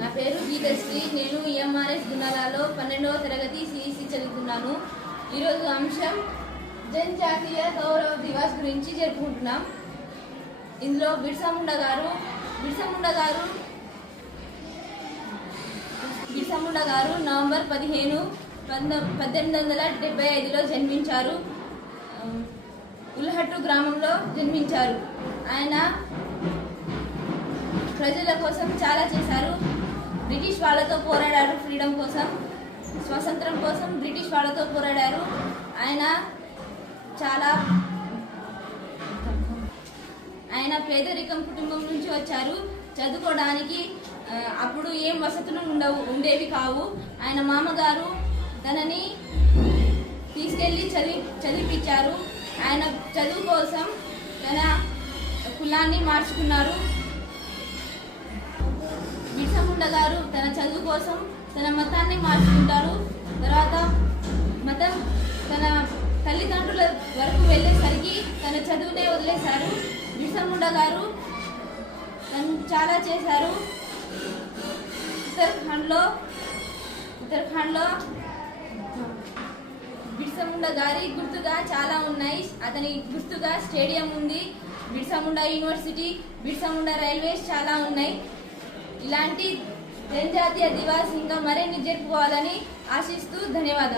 నా పేరు గీతశ్రీ. నేను ఎంఆర్ఎస్ గుణాలలో 12వ తరగతి సిఇసి చదువుతున్నాను. ఈరోజు అంశం జనజాతీయ గౌరవ దివస్ గురించి జరుపుకుంటున్నాం. ఇందులో బిర్సా ముండా గారు నవంబర్ 15, 1875లో జన్మించారు. ఉల్హట్టు గ్రామంలో జన్మించారు. ఆయన ప్రజల కోసం చాలా చేశారు. బ్రిటిష్ వాళ్ళతో పోరాడారు. ఫ్రీడమ్ కోసం, స్వాతంత్రం కోసం బ్రిటిష్ వాళ్ళతో పోరాడారు. ఆయన పేదరికం కుటుంబం నుంచి వచ్చారు. చదువుకోవడానికి అప్పుడు ఏం వసతులు ఉండేవి కావు. ఆయన మామగారు తనని తీసుకెళ్ళి చదివిపించారు. ఆయన చదువు కోసం తన కులాన్ని మార్చుకున్నారు. బిర్సా ముండా గారు తన చదువు కోసం తన మతాన్ని మార్చుకుంటారు. తర్వాత మతం తన తల్లిదండ్రుల వరకు వెళ్ళేసరికి తన చదువునే వదిలేశారు. బిర్సా ముండా గారు తను చాలా చేశారు. ఉత్తరాఖండ్లో బిర్సా ముండా గారి గుర్తుగా చాలా ఉన్నాయి. అతని గుర్తుగా స్టేడియం ఉంది. బిర్సా ముండా యూనివర్సిటీ, బిర్సా ముండా రైల్వేస్ చాలా ఉన్నాయి. ఇలాంటి జనజాతీయ దివాస్ ఇంకా మరిన్ని జరుపుకోవాలని ఆశిస్తూ ధన్యవాదాలు.